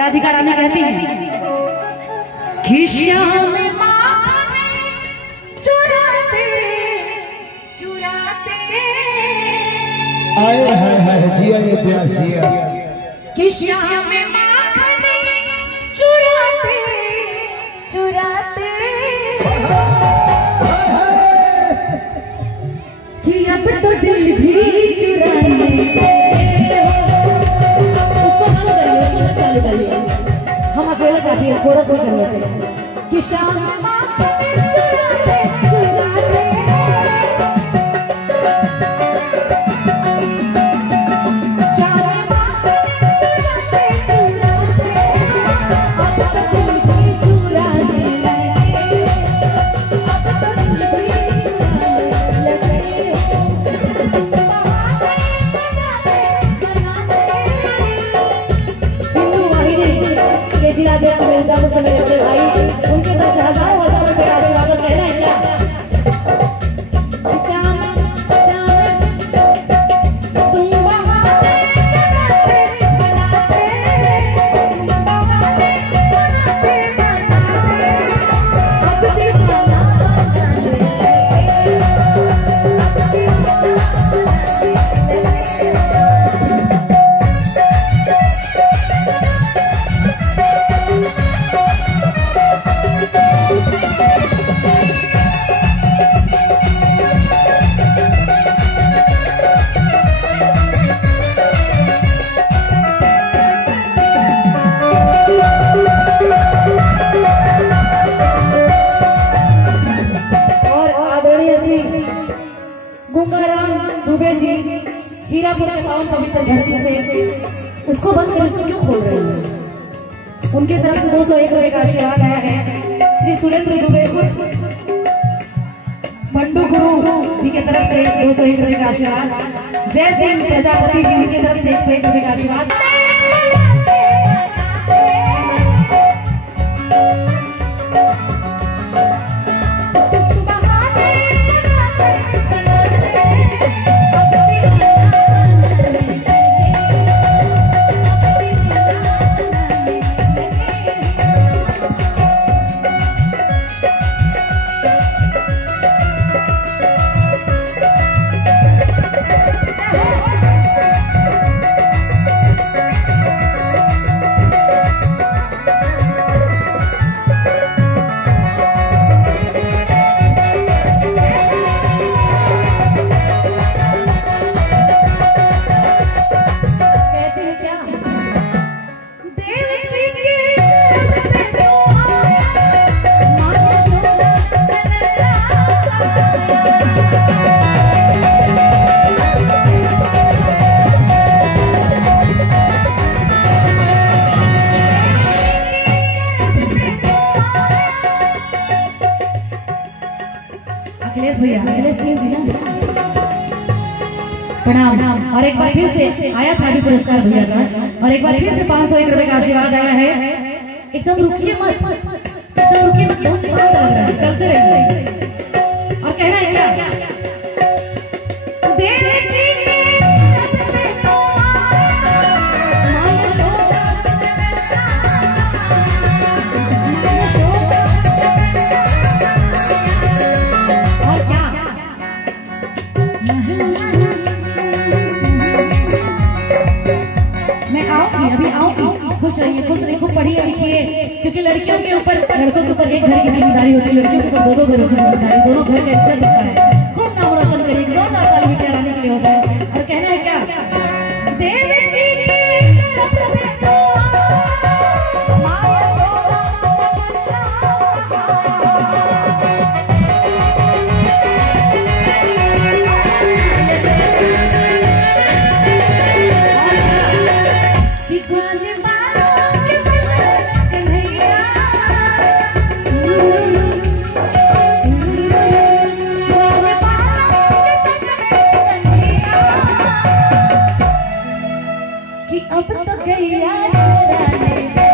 राधिका रानी कहती है कि श्याम चुराते चुराते आए हाय जिया ये प्यासिया कि श्याम माखन चुराते चुराते कि अब तो दिल भी चुराने हम अकेले काफी है, थोड़ा सा कर लेते हैं कि शाम चुराते चुराते समय अपने भाई उनके तरफ से हजारों हजार रुपए का आशीर्वाद कहना है क्या हीरापुर के पावन पवित्र धरती से उसको बंद कर उसको क्यों खोल रहे हैं? उनके तरफ से 201 रुपए का आशीर्वाद आया है श्री सुरेंद्र दुबे मंडू गुरु जी के तरफ से 201 रुपए का आशीर्वाद। जय सिंह प्रजापति जी की तरफ से 101 रुपए का आशीर्वाद। प्रणाम। और एक बार फिर से आया था अभी पुरस्कार भैया का, और एक बार फिर से 501 रुपए का आशीर्वाद आया है। एकदम रुकिए मत, एकदम रुकिए मत, बहुत शांत लग रहा है, चलते रहिए। और कहना है क्या? खुश रहिए, खुश रहिए, खूब पढ़िए लिखिए, क्योंकि लड़कियों के ऊपर, लड़कों के ऊपर एक घर की जिम्मेदारी होती है, लड़कियों के ऊपर दो घरों की जिम्मेदारी, दोनों घर का इज्जत दिखता है। खूब नाम रोशन करिए, जोरदार ताली बिटिया रानी के लिए हो जाए। और कहना है क्या? अब तो गैया चराने